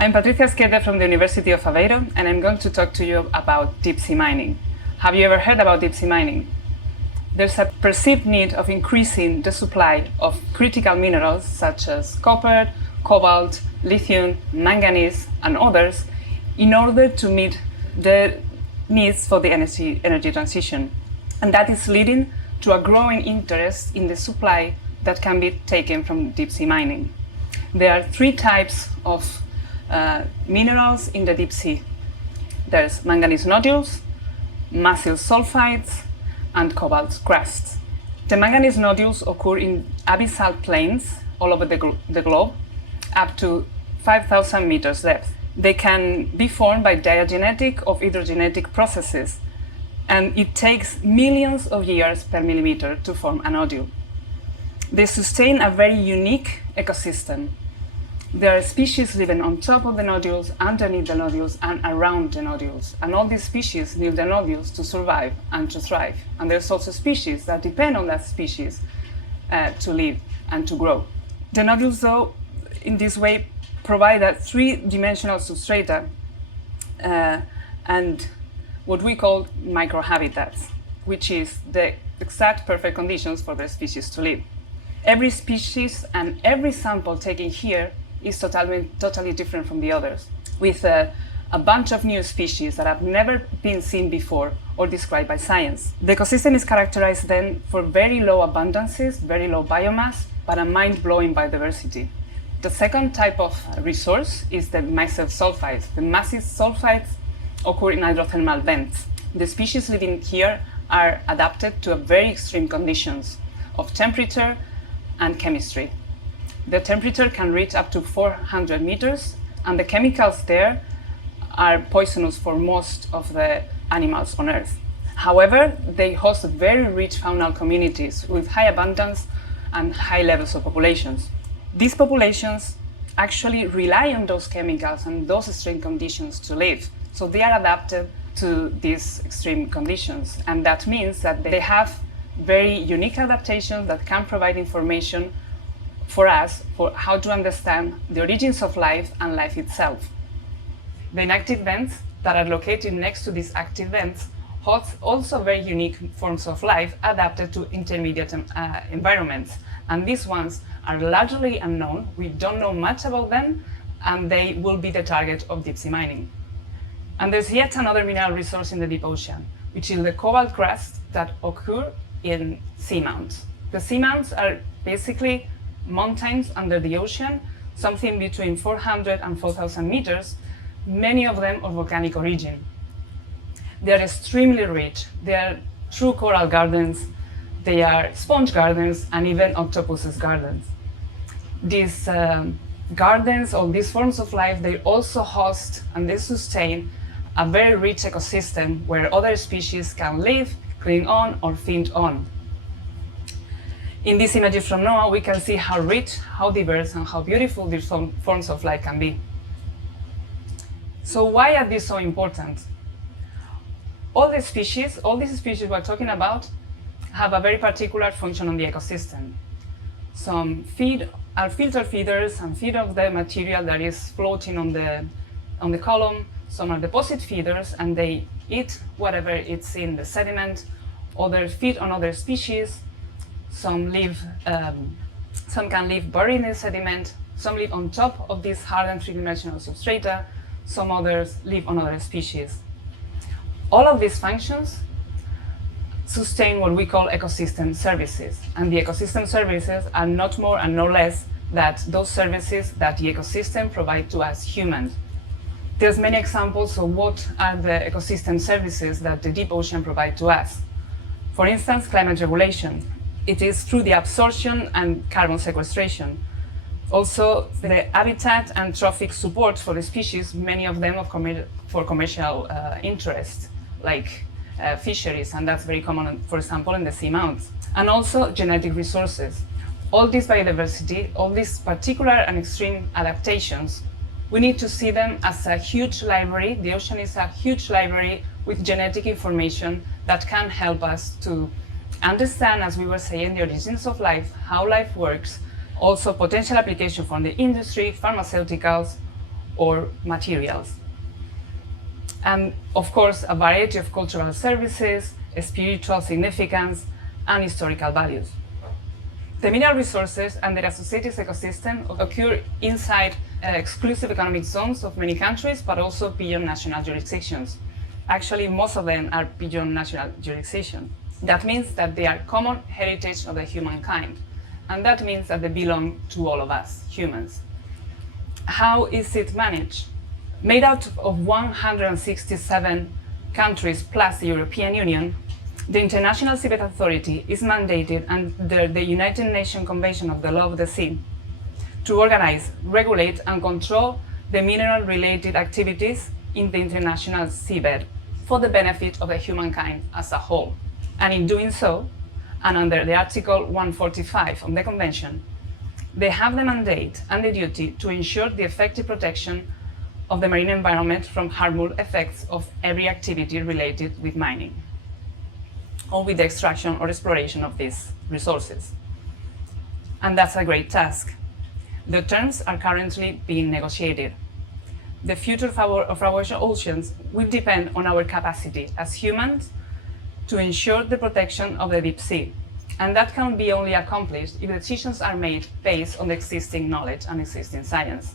I'm Patricia Esquete from the University of Aveiro, and I'm going to talk to you about deep sea mining. Have you ever heard about deep sea mining? There's a perceived need of increasing the supply of critical minerals such as copper, cobalt, lithium, manganese, and others in order to meet the needs for the energy transition. And that is leading to a growing interest in the supply that can be taken from deep sea mining. There are three types of minerals in the deep sea. There's manganese nodules, massive sulfides, and cobalt crusts. The manganese nodules occur in abyssal plains all over the globe, up to 5,000 meters depth. They can be formed by diagenetic or hydrogenetic processes, and it takes millions of years per millimeter to form a nodule. They sustain a very unique ecosystem. There are species living on top of the nodules, underneath the nodules, and around the nodules. And all these species need the nodules to survive and to thrive. And there's also species that depend on that species to live and to grow. The nodules, though, in this way, provide a three-dimensional substrata and what we call microhabitats, which is the exact perfect conditions for the species to live. Every species and every sample taken here is totally different from the others, with a bunch of new species that have never been seen before or described by science. The ecosystem is characterized then for very low abundances, very low biomass, but a mind-blowing biodiversity. The second type of resource is the massive sulfides. The massive sulfides occur in hydrothermal vents. The species living here are adapted to very extreme conditions of temperature and chemistry. The temperature can reach up to 400 meters, and the chemicals there are poisonous for most of the animals on Earth. However, they host very rich faunal communities with high abundance and high levels of populations. These populations actually rely on those chemicals and those extreme conditions to live. So they are adapted to these extreme conditions, and that means that they have very unique adaptations that can provide information for us for how to understand the origins of life and life itself. The inactive vents that are located next to these active vents host also very unique forms of life adapted to intermediate environments. And these ones are largely unknown. We don't know much about them, and they will be the target of deep sea mining. And there's yet another mineral resource in the deep ocean, which is the cobalt crust that occur in seamounts. The seamounts are basically mountains under the ocean, something between 400 and 4,000 meters, many of them of volcanic origin. They are extremely rich. They are true coral gardens, they are sponge gardens, and even octopus gardens. These gardens, or these forms of life, they also host and they sustain a very rich ecosystem where other species can live, cling on, or feed on. In these images from NOAA, we can see how rich, how diverse, and how beautiful these forms of life can be. So why are these so important? All these species we're talking about have a very particular function on the ecosystem. Some are filter feeders and feed off the material that is floating on the column. Some are deposit feeders, and they eat whatever is in the sediment. Others feed on other species. Some can live buried in the sediment. Some live on top of this hardened three-dimensional substrata. Some others live on other species. All of these functions sustain what we call ecosystem services. And the ecosystem services are not more and no less than those services that the ecosystem provides to us humans. There's many examples of what are the ecosystem services that the deep ocean provides to us. For instance, climate regulation. It is through the absorption and carbon sequestration. Also, the habitat and trophic support for the species, many of them for commercial interest, like fisheries, and that's very common, for example, in the seamounts. And also genetic resources. All this biodiversity, all these particular and extreme adaptations, we need to see them as a huge library. The ocean is a huge library with genetic information that can help us to understand, as we were saying, the origins of life, how life works, also potential application from the industry, pharmaceuticals, or materials. And of course, a variety of cultural services, spiritual significance, and historical values. The mineral resources and their associated ecosystem occur inside exclusive economic zones of many countries, but also beyond national jurisdictions. Actually, most of them are beyond national jurisdiction. That means that they are common heritage of the humankind. And that means that they belong to all of us, humans. How is it managed? Made out of 167 countries plus the European Union, the International Seabed Authority is mandated under the United Nations Convention of the Law of the Sea to organize, regulate, and control the mineral-related activities in the international seabed for the benefit of the humankind as a whole. And in doing so, and under the Article 145 of the Convention, they have the mandate and the duty to ensure the effective protection of the marine environment from harmful effects of every activity related with mining, or with the extraction or exploration of these resources. And that's a great task. The terms are currently being negotiated. The future of our oceans will depend on our capacity as humans to ensure the protection of the deep sea. And that can be only accomplished if decisions are made based on the existing knowledge and existing science.